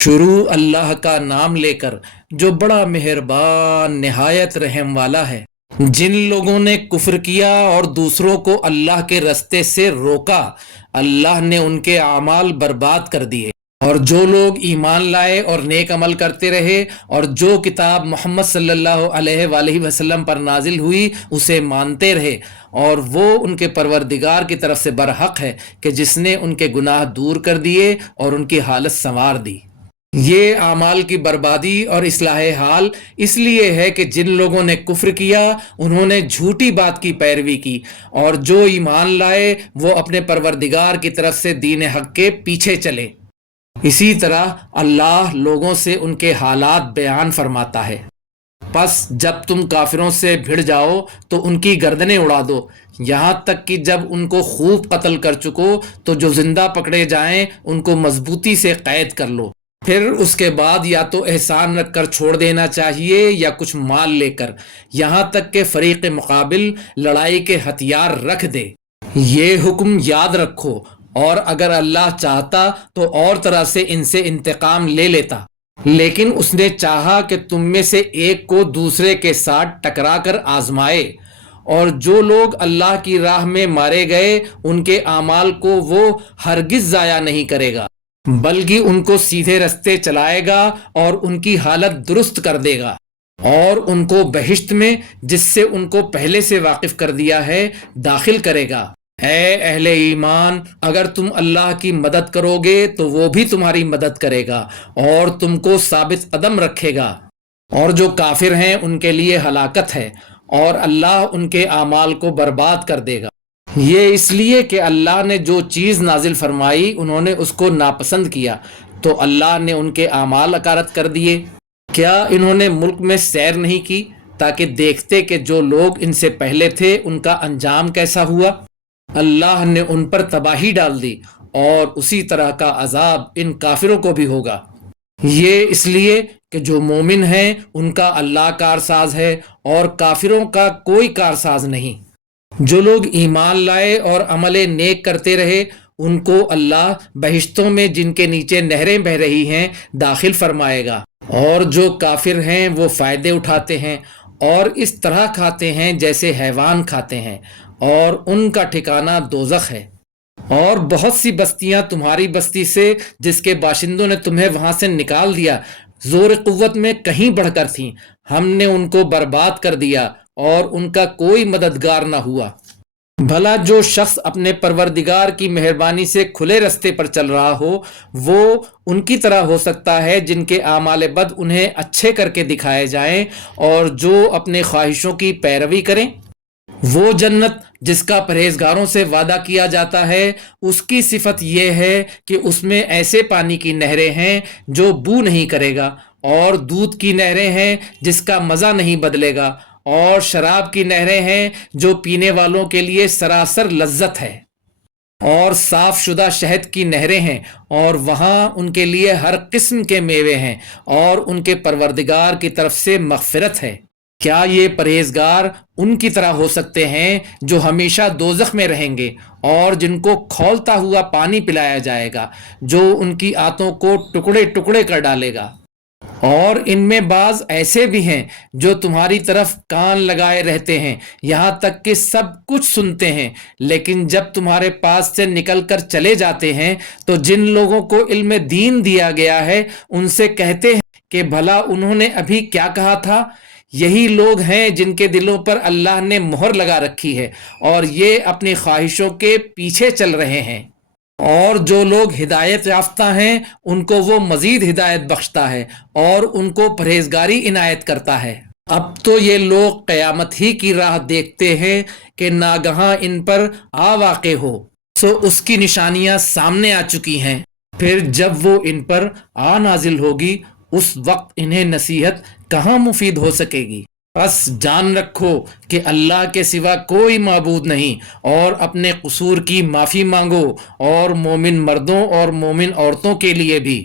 شروع اللہ کا نام لے کر جو بڑا مہربان نہایت رحم والا ہے۔ جن لوگوں نے کفر کیا اور دوسروں کو اللہ کے رستے سے روکا، اللہ نے ان کے اعمال برباد کر دیے، اور جو لوگ ایمان لائے اور نیک عمل کرتے رہے اور جو کتاب محمد صلی اللہ علیہ وآلہ وسلم پر نازل ہوئی اسے مانتے رہے، اور وہ ان کے پروردگار کی طرف سے برحق ہے کہ جس نے ان کے گناہ دور کر دیے اور ان کی حالت سنوار دی۔ یہ اعمال کی بربادی اور اصلاح حال اس لیے ہے کہ جن لوگوں نے کفر کیا انہوں نے جھوٹی بات کی پیروی کی، اور جو ایمان لائے وہ اپنے پروردگار کی طرف سے دین حق کے پیچھے چلے۔ اسی طرح اللہ لوگوں سے ان کے حالات بیان فرماتا ہے۔ پس جب تم کافروں سے بھڑ جاؤ تو ان کی گردنیں اڑا دو، یہاں تک کہ جب ان کو خوب قتل کر چکو تو جو زندہ پکڑے جائیں ان کو مضبوطی سے قید کر لو۔ پھر اس کے بعد یا تو احسان رکھ کر چھوڑ دینا چاہیے یا کچھ مال لے کر، یہاں تک کہ فریق مقابل لڑائی کے ہتھیار رکھ دے۔ یہ حکم یاد رکھو، اور اگر اللہ چاہتا تو اور طرح سے ان سے انتقام لے لیتا، لیکن اس نے چاہا کہ تم میں سے ایک کو دوسرے کے ساتھ ٹکرا کر آزمائے، اور جو لوگ اللہ کی راہ میں مارے گئے ان کے اعمال کو وہ ہرگز ضائع نہیں کرے گا، بلکہ ان کو سیدھے رستے چلائے گا اور ان کی حالت درست کر دے گا، اور ان کو بہشت میں جس سے ان کو پہلے سے واقف کر دیا ہے داخل کرے گا۔ اے اہل ایمان، اگر تم اللہ کی مدد کرو گے تو وہ بھی تمہاری مدد کرے گا اور تم کو ثابت قدم رکھے گا، اور جو کافر ہیں ان کے لیے ہلاکت ہے، اور اللہ ان کے اعمال کو برباد کر دے گا۔ یہ اس لیے کہ اللہ نے جو چیز نازل فرمائی انہوں نے اس کو ناپسند کیا، تو اللہ نے ان کے اعمال اکارت کر دیے۔ کیا انہوں نے ملک میں سیر نہیں کی تاکہ دیکھتے کہ جو لوگ ان سے پہلے تھے ان کا انجام کیسا ہوا؟ اللہ نے ان پر تباہی ڈال دی، اور اسی طرح کا عذاب ان کافروں کو بھی ہوگا۔ یہ اس لیے کہ جو مومن ہیں ان کا اللہ کارساز ہے اور کافروں کا کوئی کارساز نہیں۔ جو لوگ ایمان لائے اور عمل نیک کرتے رہے ان کو اللہ بہشتوں میں جن کے نیچے نہریں بہہ رہی ہیں داخل فرمائے گا، اور جو کافر ہیں وہ فائدے اٹھاتے ہیں اور اس طرح کھاتے ہیں جیسے حیوان کھاتے ہیں، اور ان کا ٹھکانہ دوزخ ہے۔ اور بہت سی بستیاں تمہاری بستی سے جس کے باشندوں نے تمہیں وہاں سے نکال دیا زور قوت میں کہیں بڑھ کر تھیں، ہم نے ان کو برباد کر دیا اور ان کا کوئی مددگار نہ ہوا۔ بھلا جو شخص اپنے پروردگار کی مہربانی سے کھلے رستے پر چل رہا ہو وہ ان کی طرح ہو سکتا ہے جن کے اعمال بد انہیں اچھے کر کے دکھائے جائیں اور جو اپنے خواہشوں کی پیروی کریں؟ وہ جنت جس کا پرہیزگاروں سے وعدہ کیا جاتا ہے اس کی صفت یہ ہے کہ اس میں ایسے پانی کی نہریں ہیں جو بو نہیں کرے گا، اور دودھ کی نہریں ہیں جس کا مزہ نہیں بدلے گا، اور شراب کی نہریں ہیں جو پینے والوں کے لیے سراسر لذت ہے، اور صاف شدہ شہد کی نہریں ہیں، اور وہاں ان کے لیے ہر قسم کے میوے ہیں، اور ان کے پروردگار کی طرف سے مغفرت ہے۔ کیا یہ پرہیزگار ان کی طرح ہو سکتے ہیں جو ہمیشہ دوزخ میں رہیں گے اور جن کو کھولتا ہوا پانی پلایا جائے گا جو ان کی آنتوں کو ٹکڑے ٹکڑے کر ڈالے گا؟ اور ان میں بعض ایسے بھی ہیں جو تمہاری طرف کان لگائے رہتے ہیں یہاں تک کہ سب کچھ سنتے ہیں، لیکن جب تمہارے پاس سے نکل کر چلے جاتے ہیں تو جن لوگوں کو علم دین دیا گیا ہے ان سے کہتے ہیں کہ بھلا انہوں نے ابھی کیا کہا تھا؟ یہی لوگ ہیں جن کے دلوں پر اللہ نے مہر لگا رکھی ہے اور یہ اپنی خواہشوں کے پیچھے چل رہے ہیں، اور جو لوگ ہدایت یافتہ ہیں ان کو وہ مزید ہدایت بخشتا ہے اور ان کو پرہیزگاری عنایت کرتا ہے۔ اب تو یہ لوگ قیامت ہی کی راہ دیکھتے ہیں کہ ناگہاں ان پر آ واقع ہو، سو اس کی نشانیاں سامنے آ چکی ہیں، پھر جب وہ ان پر آ نازل ہوگی اس وقت انہیں نصیحت کہاں مفید ہو سکے گی۔ بس جان رکھو کہ اللہ کے سوا کوئی معبود نہیں، اور اپنے قصور کی معافی مانگو، اور مومن مردوں اور مومن عورتوں کے لیے بھی،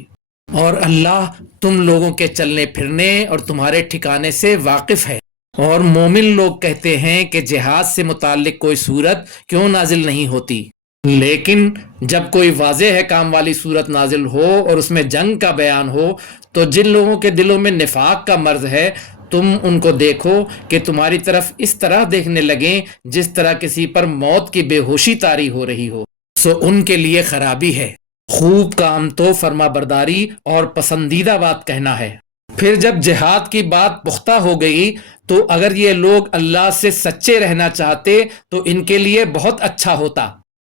اور اللہ تم لوگوں کے چلنے پھرنے اور تمہارے ٹھکانے سے واقف ہے۔ اور مومن لوگ کہتے ہیں کہ جہاد سے متعلق کوئی سورت کیوں نازل نہیں ہوتی؟ لیکن جب کوئی واضح ہے کام والی صورت نازل ہو اور اس میں جنگ کا بیان ہو تو جن لوگوں کے دلوں میں نفاق کا مرض ہے تم ان کو دیکھو کہ تمہاری طرف اس طرح دیکھنے لگیں جس طرح کسی پر موت کی بے ہوشی طاری ہو رہی ہو، سو ان کے لیے خرابی ہے۔ خوب کام تو فرما برداری اور پسندیدہ بات کہنا ہے۔ پھر جب جہاد کی بات پختہ ہو گئی تو اگر یہ لوگ اللہ سے سچے رہنا چاہتے تو ان کے لیے بہت اچھا ہوتا۔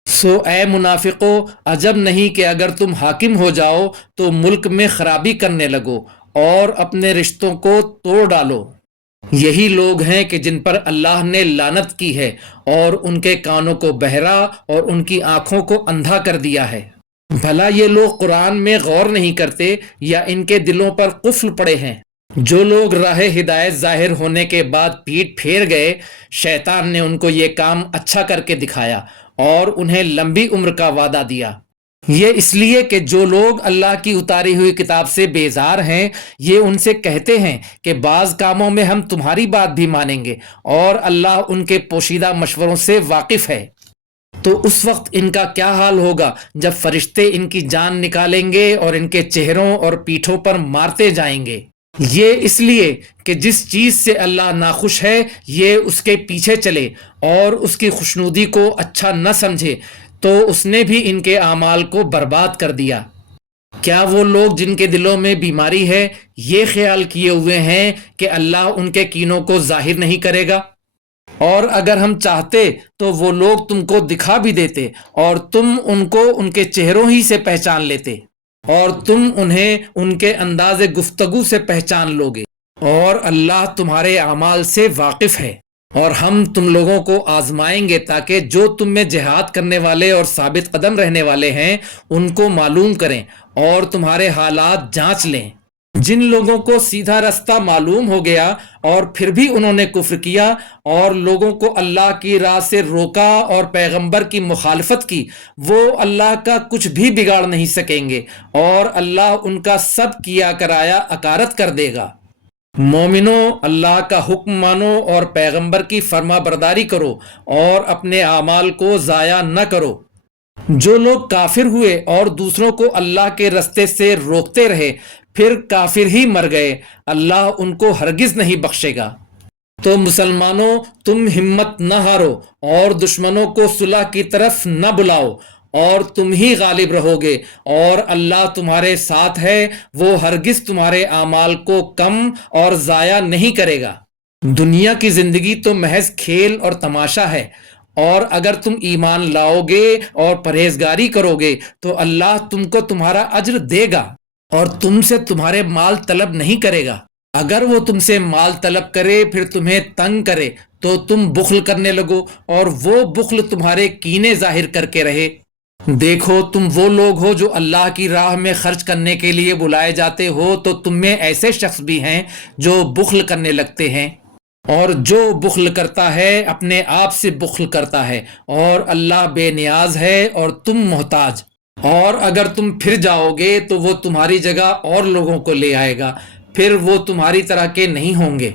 سو اے منافقو، عجب نہیں کہ اگر تم حاکم ہو جاؤ تو ملک میں خرابی کرنے لگو اور اپنے رشتوں کو توڑ ڈالو۔ یہی لوگ ہیں کہ جن پر اللہ نے لعنت کی ہے اور ان کے کانوں کو بہرا اور ان کی آنکھوں کو اندھا کر دیا ہے۔ بھلا یہ لوگ قرآن میں غور نہیں کرتے یا ان کے دلوں پر قفل پڑے ہیں؟ جو لوگ راہ ہدایت ظاہر ہونے کے بعد پیٹ پھیر گئے، شیطان نے ان کو یہ کام اچھا کر کے دکھایا اور انہیں لمبی عمر کا وعدہ دیا۔ یہ اس لیے کہ جو لوگ اللہ کی اتاری ہوئی کتاب سے بیزار ہیں یہ ان سے کہتے ہیں کہ بعض کاموں میں ہم تمہاری بات بھی مانیں گے اور اللہ ان کے پوشیدہ مشوروں سے واقف ہے۔ تو اس وقت ان کا کیا حال ہوگا جب فرشتے ان کی جان نکالیں گے اور ان کے چہروں اور پیٹھوں پر مارتے جائیں گے۔ یہ اس لیے کہ جس چیز سے اللہ ناخوش ہے یہ اس کے پیچھے چلے اور اس کی خوشنودی کو اچھا نہ سمجھے، تو اس نے بھی ان کے اعمال کو برباد کر دیا۔ کیا وہ لوگ جن کے دلوں میں بیماری ہے یہ خیال کیے ہوئے ہیں کہ اللہ ان کے کینوں کو ظاہر نہیں کرے گا؟ اور اگر ہم چاہتے تو وہ لوگ تم کو دکھا بھی دیتے اور تم ان کو ان کے چہروں ہی سے پہچان لیتے، اور تم انہیں ان کے انداز گفتگو سے پہچان لوگے، اور اللہ تمہارے اعمال سے واقف ہے۔ اور ہم تم لوگوں کو آزمائیں گے تاکہ جو تم میں جہاد کرنے والے اور ثابت قدم رہنے والے ہیں ان کو معلوم کریں اور تمہارے حالات جانچ لیں۔ جن لوگوں کو سیدھا رستہ معلوم ہو گیا اور پھر بھی انہوں نے کفر کیا اور لوگوں کو اللہ کی راہ سے روکا اور پیغمبر کی مخالفت کی، وہ اللہ کا کچھ بھی بگاڑ نہیں سکیں گے اور اللہ ان کا سب کیا کرایا اکارت کر دے گا۔ مومنو، اللہ کا حکم مانو اور پیغمبر کی فرما برداری کرو اور اپنے اعمال کو ضائع نہ کرو۔ جو لوگ کافر ہوئے اور دوسروں کو اللہ کے رستے سے روکتے رہے پھر کافر ہی مر گئے، اللہ ان کو ہرگز نہیں بخشے گا۔ تو مسلمانوں، تم ہمت نہ ہارو اور دشمنوں کو صلح کی طرف نہ بلاؤ، اور تم ہی غالب رہو گے، اور اللہ تمہارے ساتھ ہے، وہ ہرگز تمہارے اعمال کو کم اور ضائع نہیں کرے گا۔ دنیا کی زندگی تو محض کھیل اور تماشا ہے، اور اگر تم ایمان لاؤ گے اور پرہیزگاری کرو گے تو اللہ تم کو تمہارا اجر دے گا اور تم سے تمہارے مال طلب نہیں کرے گا۔ اگر وہ تم سے مال طلب کرے پھر تمہیں تنگ کرے تو تم بخل کرنے لگو اور وہ بخل تمہارے کینے ظاہر کر کے رہے۔ دیکھو، تم وہ لوگ ہو جو اللہ کی راہ میں خرچ کرنے کے لیے بلائے جاتے ہو، تو تم میں ایسے شخص بھی ہیں جو بخل کرنے لگتے ہیں، اور جو بخل کرتا ہے اپنے آپ سے بخل کرتا ہے، اور اللہ بے نیاز ہے اور تم محتاج۔ اور اگر تم پھر جاؤ گے تو وہ تمہاری جگہ اور لوگوں کو لے آئے گا، پھر وہ تمہاری طرح کے نہیں ہوں گے۔